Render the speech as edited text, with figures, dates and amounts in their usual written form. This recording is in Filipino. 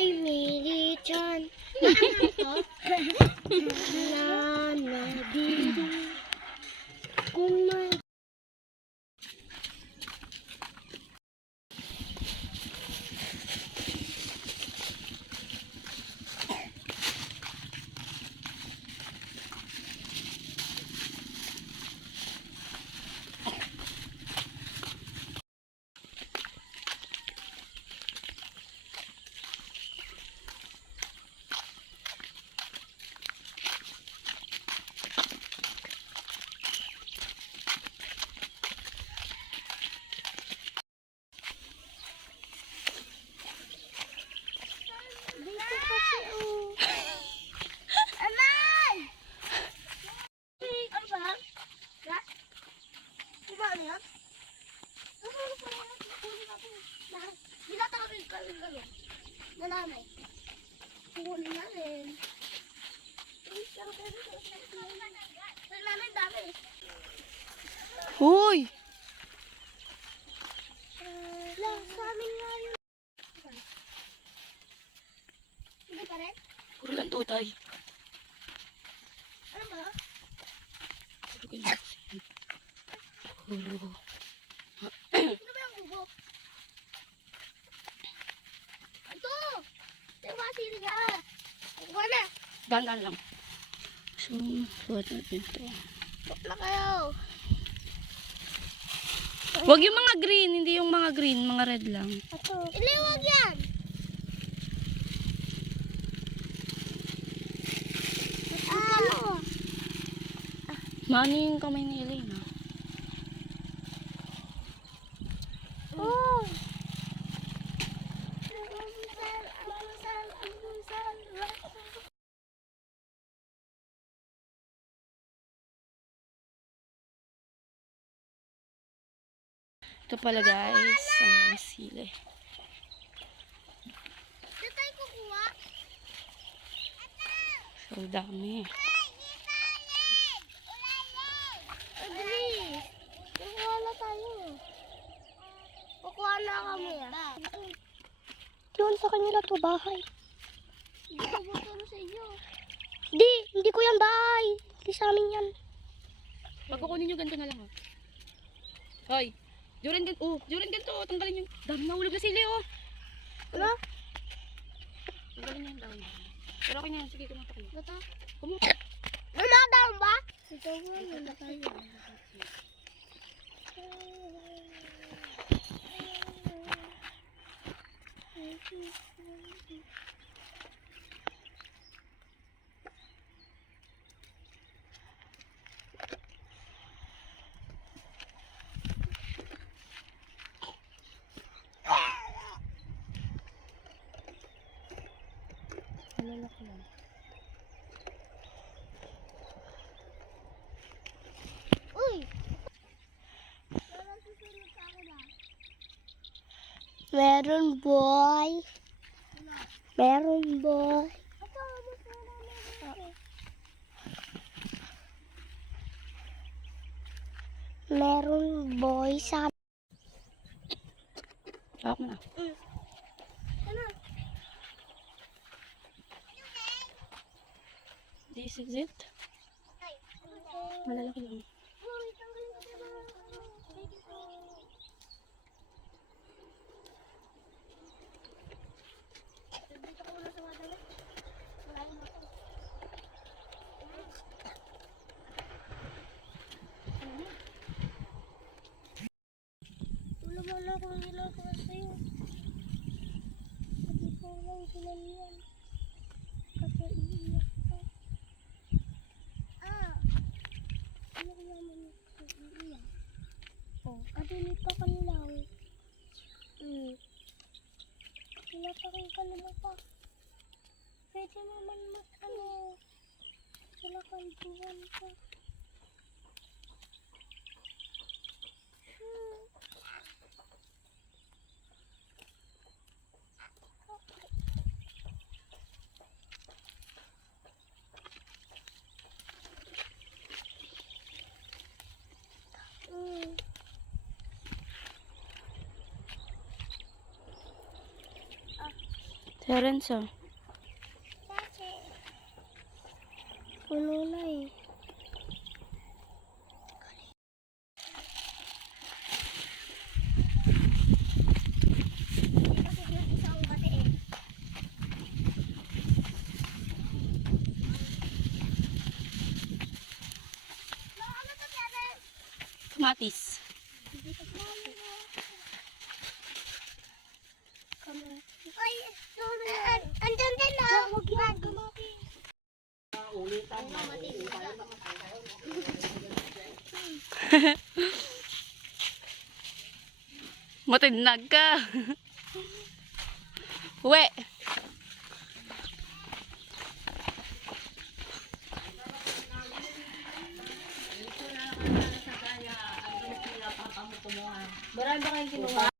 ay मेरी जान na na diri kumay. Nanay. Kukunin namin. Namin dami. Hoy! Lang sa amin nga yun. Hindi pa rin? Puro lang tutay. Ano ba? Puro. Ano ba yung kubo? Ito! Diba sili ka? Kuha na! Dandan lang. So, suot natin ito. Stop na kayo! Huwag yung mga green, hindi yung mga green, mga red lang. Ito. Iliwag yan! Ano? Maano yung kamay ni Elena? Oh! Ito pala guys, ang mga sili. Dito tayo kukuha. So dami. Adli! Kukuha na tayo. Kukuha na kami. Doon sa kanila to bahay. Hindi ko buturo sa inyo. Hindi ko yan bahay. Hindi sa amin yan. Pag kukunin nyo, ganito na lang. Oh. Hoy! Durin ganito. Tanggalin yung dami na hulog na sili. Oh. Ano? Tanggalin nyo yung dami. Pero okay na yan. Sige, kumata kayo. Bata? Kumata. Nanadaw ba? Ito mo, nanda tayo. Uy! Meron boy. Meron boy. Meron boy sa Hawak mo na. Ano? This is it. Malalaki lang. Uy, tanggalin ko diba? Dito ko muna sa mga damit. Malayo na ako. Wala mo na akong ginagawa sa'yo. Hindi ko lang ginanyan. Kasi iiyak ka. Iyak naman ako. Iiyak. Oh, kadili pa ka lang. Tinatawag ka naman pa. Pwede naman sila kalbuhan ka. Si Renzo. Kasi, puno na eh. Kasi isang bate eh. Ano to Kevin? Kamatis. Ay, andyan din na. Matinag ka. Uwe. Marami ba kayong kinuha?